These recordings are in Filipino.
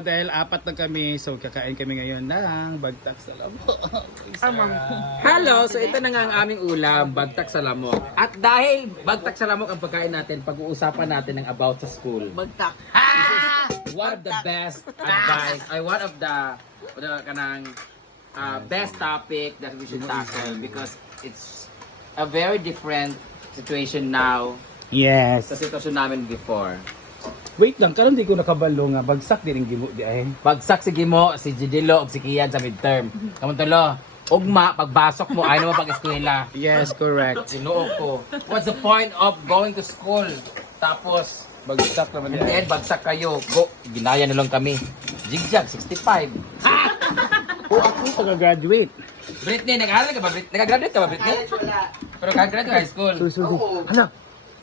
dahil apat na kami, so kakain kami ngayon ng bagtak sa lamok. Hello! So ito na nga ang aming ulam, bagtak sa lamok. At dahil bagtak sa lamok ang pagkain natin, pag-uusapan natin ng about sa school. Bagtak. One of the best advice, one of the kanang best topic that we should tackle because it's a very different situation now Yes. sa sitwasyon namin before. Wait lang, karon di ko nakabalo nga bagsak din ang gimo di ay. Bagsak si Gimo, si Jidilo, ug si Kian sa midterm. Kamuntalo, ugma, pagbasok mo, ayaw naman pag-eskwela. Yes, correct. Sinuo ko. What's the point of going to school? Tapos, Bagsak naman di in the ay. end, bagsak kayo. Go, ginaya na lang kami. Jigjag, 65. Oh, ako taga-graduate. Britney, nag-aaral ka ba? Nag-graduate ka ba, Britney? Wala. Pero nag-graduate ka high school. Hala,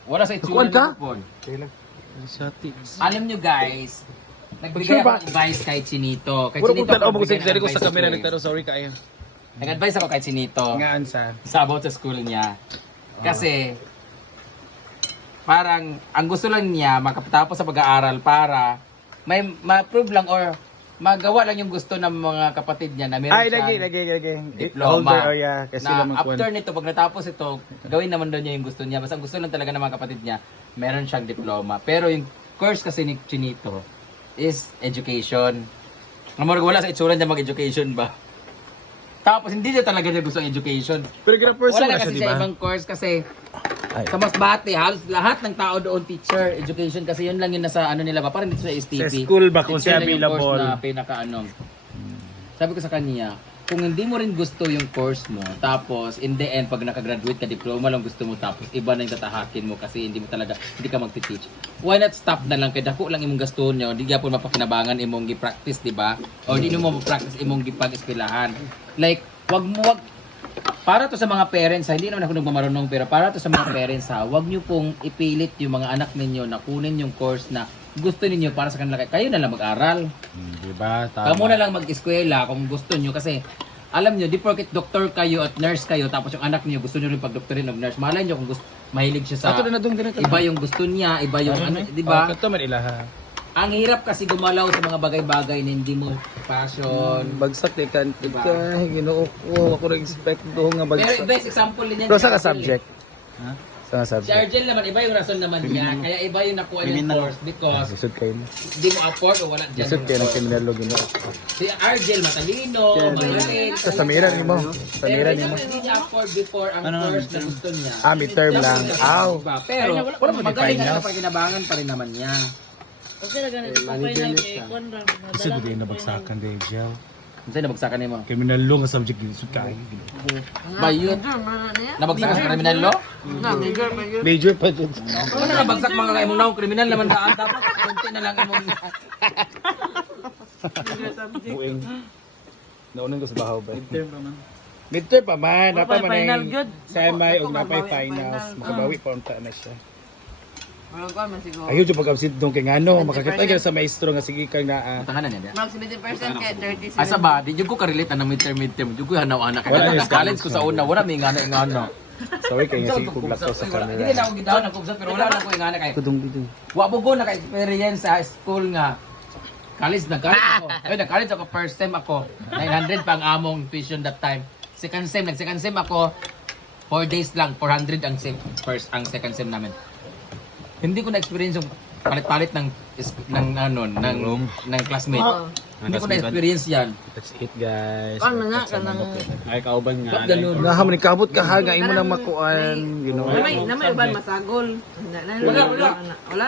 Wala sa Tukuan itsura ka? ng phone. kailan? Sati. Alam nyo guys, nagbigay Sure ako ba? ng advice kay Chinito. Kay Wala Chinito ko tanaw mo nagbigay sa ng ko sa advice camera ako eh. nagtaro, sorry kayo. Nag-advise ako kay Chinito Ngaan sa. sa about sa school niya. Kasi, parang, ang gusto lang niya, makapatapos sa pag-aaral para may ma-prove lang or magawa lang yung gusto ng mga kapatid niya na meron Ay, siyang lagi. diploma. Holder, oh yeah, kasi na naman after nito, pag natapos ito, gawin naman daw niya yung gusto niya. Basta ang gusto lang talaga ng mga kapatid niya, meron siyang diploma. Pero yung course kasi ni Chinito is education. Wala sa itsura niya mag-education ba? Tapos hindi niya talaga niya gusto ang education. Pero gra person Wala na na siya, kasi di siya ba? ibang course kasi Ay. sa Masbate, halos lahat ng tao doon teacher, education kasi yun lang yun nasa ano nila ba, parang dito sa STP. Sa school ba kung Teacher siya lang yung course available? na pinaka-ano. Sabi ko sa kanya, kung hindi mo rin gusto yung course mo, tapos in the end, pag nakagraduate ka, diploma lang gusto mo, tapos iba na yung tatahakin mo kasi hindi ka magti-teach. Why not stop na lang, kaya dako lang imong gasto nyo, hindi po mapakinabangan imong gi-practice, di ba? O hindi mo ma-practice imong gipag-eskwelahan. Like, wag para to sa mga parents ha, hindi naman ako nagmamarunong pero para to sa mga parents ha, wag nyo pong ipilit yung mga anak ninyo na kunin yung course na gusto ninyo para sa kanila. Kayo na lang mag-aral. Di ba? Tama. Kamu na lang mag-eskwela kung gusto nyo kasi alam nyo, di porket doktor kayo at nurse kayo tapos yung anak niyo gusto nyo rin pag-doktorin of nurse. Malay nyo kung mahilig siya sa Ato na nadung ganito. iba yung gusto niya, iba yung ano, di ba? Kato man ilaha. Ang hirap kasi gumalaw sa mga bagay-bagay na hindi mo passion. Bagsak di kan. Diba? Ika, ginoo ko. Ako expect do nga Pero bagsak. best example din yan. Pero si sa ka Argel, subject? Ha? Sa ka Si subject? Argel naman, iba yung rason naman niya. Kaya iba yung nakuha yung course because Isod kayo. hindi mo afford o wala dyan. Isod kayo ng criminal law ginoo. Si Argel, matalino, magaling. Sa Samira mo. Samira Pero mo. hindi niya afford before ang course na gusto niya. Ah, midterm lang. Aw. Diba? Pero Wala mo magaling define na na. sa pagkinabangan pa rin naman niya. Kasi na ganito pa final kay Konra. Kasi ba din nabagsakan din jail. Saan nabagsakan niyo mo? Criminal law nga subject isod kayo. Bayot. Nabagsakan sa kriminal law? Major pa dyan. Ano na nabagsak mga kaimong naong kriminal naman daan. Dapat konti na lang imong... Buing. Naunan ko sa bahaw ba? Midterm pa man. Napa man final ang good. semi o Ako, napay mabawi finals. final. Makabawi pa unta na siya. Wala ko man siguro. Ayun yung pag-absent doon kay ngano. Makakita ka sa maestro nga sige kang naa. Tahanan niya. Mag 70% kaya 30. Asa ba? Di ko ka-relate ang midterm. Di ko hanaw-anak. Wala Kaya yung college ko sa una. Wala may ngana. Sorry kay nga sige kung lakto sa Hindi camera. na ako gidawon ng kubsat pero wala na ko ingana kay. Kudong dito. Wa po ko naka-experience sa school nga. College ako. Ay nag-college ako first time ako. 900 pa ang among tuition that time. Second sem ako 4 days lang 400 ang second sem namin. Hindi ko na-experience yung palit-palit ng classmate. Hindi ko na-experience yan. That's it guys. Ano nga kanang Ay kauban nga. Ba't ganun? Nga man kabot ka ha nga imo nang makuan, you know. na may uban masagol. Wala. Wala.